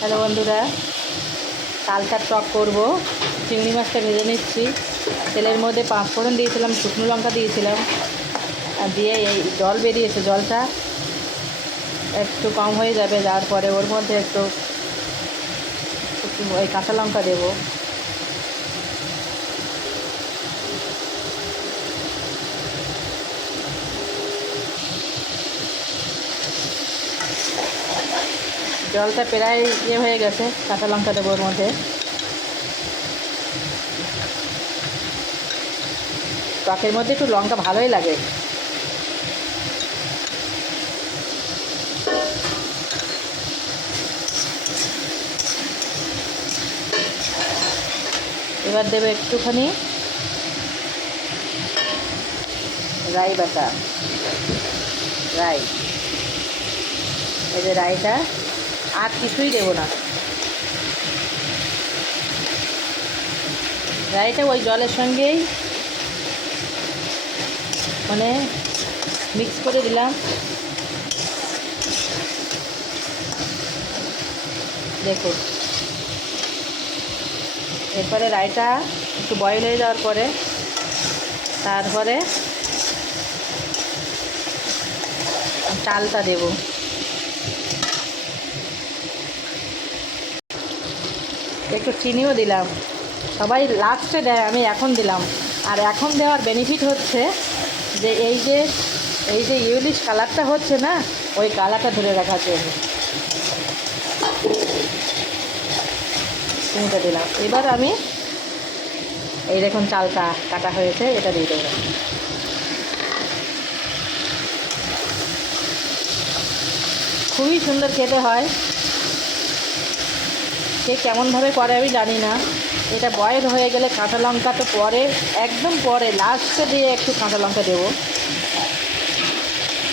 Hello বন্ধুরা, কালকার টক করব। চিংড়ি মাছটা ভেজে নিচ্ছি। তেলের মধ্যে পাঁচফোড়ন দিয়েছিলাম, শুকনো লঙ্কা দিয়েছিলাম, আর দিয়ে এই জল বেরিয়েছে। জলটা একটু কম হয়ে যাবে, যাওয়ার পরে ওর মধ্যে একটু ওই কাঁচা লঙ্কা দেবো। জলটা প্রায় হয়ে গেছে, কাঁচা লঙ্কা দেবো ওর মধ্যে। টকের মধ্যে একটু লঙ্কা ভালোই লাগে। এবার দেবে একটুখানি রাই বাটা, রাই। এই যে রাইটা, আর কিছুই দেবো না। রাইটা ওই জলের সঙ্গেই মানে মিক্স করে দিলাম। দেখুন, এরপরে রাইটা একটু বয়েল হয়ে যাওয়ার পরে তারপরে চালটা দেব। একটু চিনিও দিলাম। সবাই লাস্টে দেয়, আমি এখন দিলাম। আর এখন দেওয়ার বেনিফিট হচ্ছে যে এই যে ইউলিশ কালারটা হচ্ছে না, ওই কালারটা ধরে রাখার জন্য চিনিটা দিলাম। এবার আমি এই দেখুন চালটা কাটা হয়েছে, এটা দিয়ে দেবো। খুবই সুন্দর খেতে হয়। কে কেমনভাবে করে আমি জানি না। এটা বয়েল হয়ে গেলে কাঁচা লঙ্কা তো পরে, একদম পরে লাস্টে দিয়ে একটু কাঁচা লঙ্কা দেবো।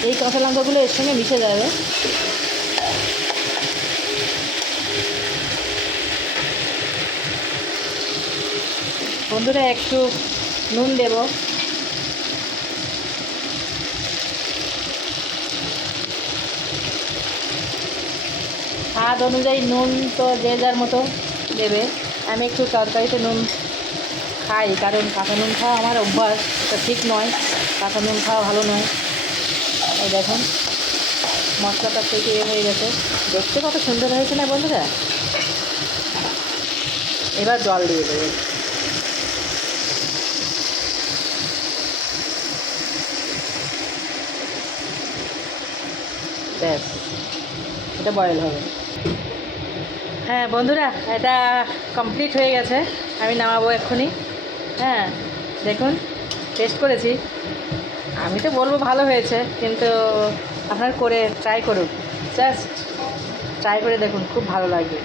এই কাঁচা লঙ্কাগুলো এর সঙ্গে মিশে যাবে। বন্ধুরা, একটু নুন দেব। স্বাদ অনুযায়ী নুন তো যে যার মতো দেবে। আমি একটু তরকারিতে নুন খাই, কারণ কাঁচা নুন খাওয়া আমার অভ্যাস। এটা ঠিক নয়, কাঁচা নুন খাওয়া ভালো নয়। এই দেখুন মশলাটা থেকে হয়ে গেছে। দেখতে কত সুন্দর হয়েছে না বন্ধুরা? এবার জল দিয়ে দেবে। ব্যাস, এটা বয়েল হবে। হ্যাঁ বন্ধুরা, এটা কমপ্লিট হয়ে গেছে। আমি নামাবো এক্ষুনি। হ্যাঁ দেখুন, টেস্ট করেছি। আমি তো বলবো ভালো হয়েছে, কিন্তু আপনার করে ট্রাই করুন। জাস্ট ট্রাই করে দেখুন, খুব ভালো লাগবে।